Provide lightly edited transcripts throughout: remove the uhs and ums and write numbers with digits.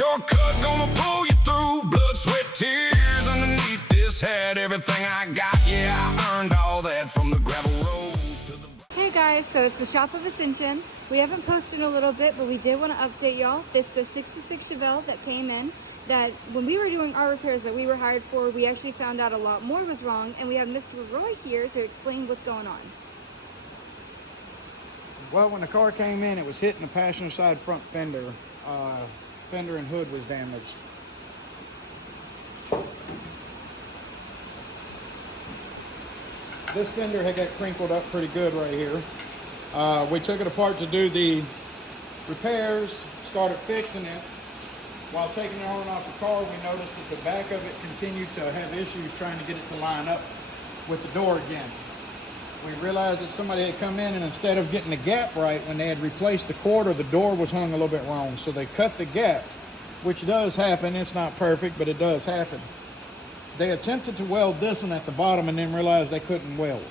Shortcut gonna pull you through. Blood, sweat, tears underneath this hat. Everything I got, yeah, I earned all that from the gravel roads to the... Hey guys, so it's the Shop of Ascension. We haven't posted in a little bit, but we did want to update y'all. This is a 66 Chevelle that came in that when we were doing our repairs that we were hired for, we actually found out a lot more was wrong, and we have Mr.Roy here to explain what's going on. Well, when the car came in, it was hitting the passenger side front fender. Fender and hood was damaged. This fender had got crinkled up pretty good right here. We took it apart to do the repairs, started fixing it. While taking it on and off the car, we noticed that the back of it continued to have issues trying to get it to line up with the door again. We realized that somebody had come in and instead of getting the gap right, when they had replaced the quarter, the door was hung a little bit wrong. So they cut the gap, which does happen. It's not perfect, but it does happen. They attempted to weld this one at the bottom and then realized they couldn't weld.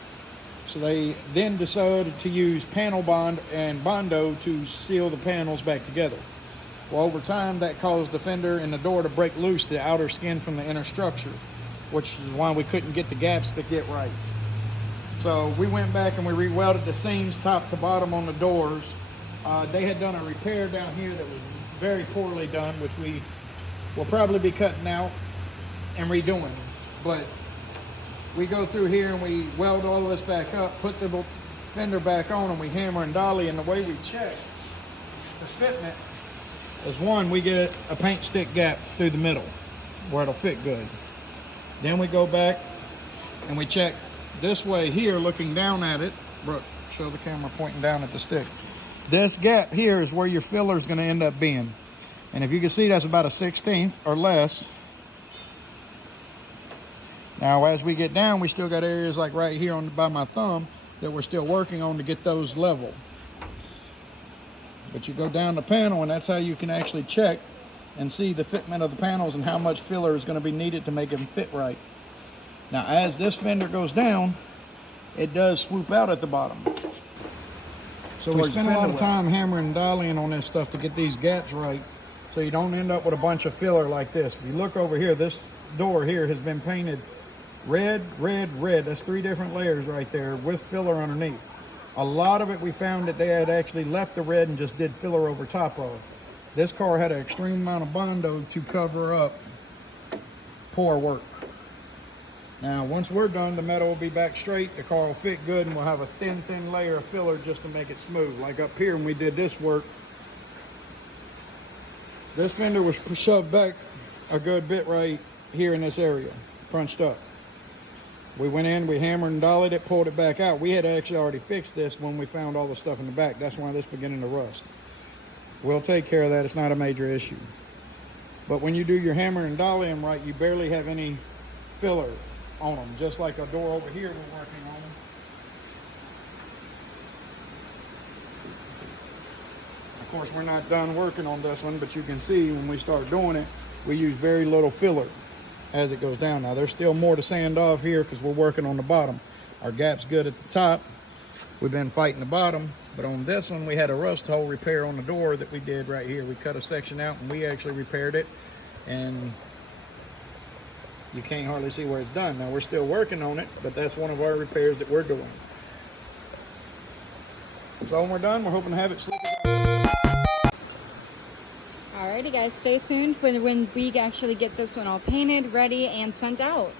So they then decided to use panel bond and Bondo to seal the panels back together. Well, over time, that caused the fender and the door to break loose the outer skin from the inner structure, which is why we couldn't get the gaps to get right. So we went back and we re-welded the seams top to bottom on the doors. They had done a repair down here that was very poorly done, which we will probably be cutting out and redoing. But we go through here and we weld all this back up, put the fender back on, and we hammer and dolly. And the way we check the fitment is, one, we get a paint stick gap through the middle where it'll fit good. Then we go back and we check this way here, looking down at it. Brooke, show the camera pointing down at the stick. This gap here is where your filler is going to end up being. And if you can see, that's about a 1/16 or less. Now, as we get down, we still got areas like right here by my thumb that we're still working on to get those level. But you go down the panel, and that's how you can actually check and see the fitment of the panels and how much filler is going to be needed to make them fit right. Now, as this fender goes down, it does swoop out at the bottom. So we spend a lot of time hammering and dollying on this stuff to get these gaps right, so you don't end up with a bunch of filler like this. If you look over here, this door here has been painted red, red, red. That's 3 different layers right there with filler underneath. A lot of it we found that they had actually left the red and just did filler over top of. This car had an extreme amount of Bondo to cover up poor work. Now, once we're done, the metal will be back straight, the car will fit good, and we'll have a thin, thin layer of filler just to make it smooth. Like up here when we did this work, this fender was shoved back a good bit right here in this area, crunched up. We went in, we hammered and dollied it, pulled it back out. We had actually already fixed this when we found all the stuff in the back. That's why this beginning to rust. We'll take care of that. It's not a major issue. But when you do your hammer and dollying right, you barely have any filler on them, just like a door over here we're working on. Of course, we're not done working on this one, but you can see when we start doing it, we use very little filler as it goes down. Now, there's still more to sand off here because we're working on the bottom. Our gap's good at the top. We've been fighting the bottom, but on this one, we had a rust hole repair on the door that we did right here. We cut a section out and we actually repaired it, and you can't hardly see where it's done. Now, we're still working on it, but that's one of our repairs that we're doing. So when we're done, we're hoping to have it slick. Alrighty guys, stay tuned when we actually get this one all painted, ready, and sent out.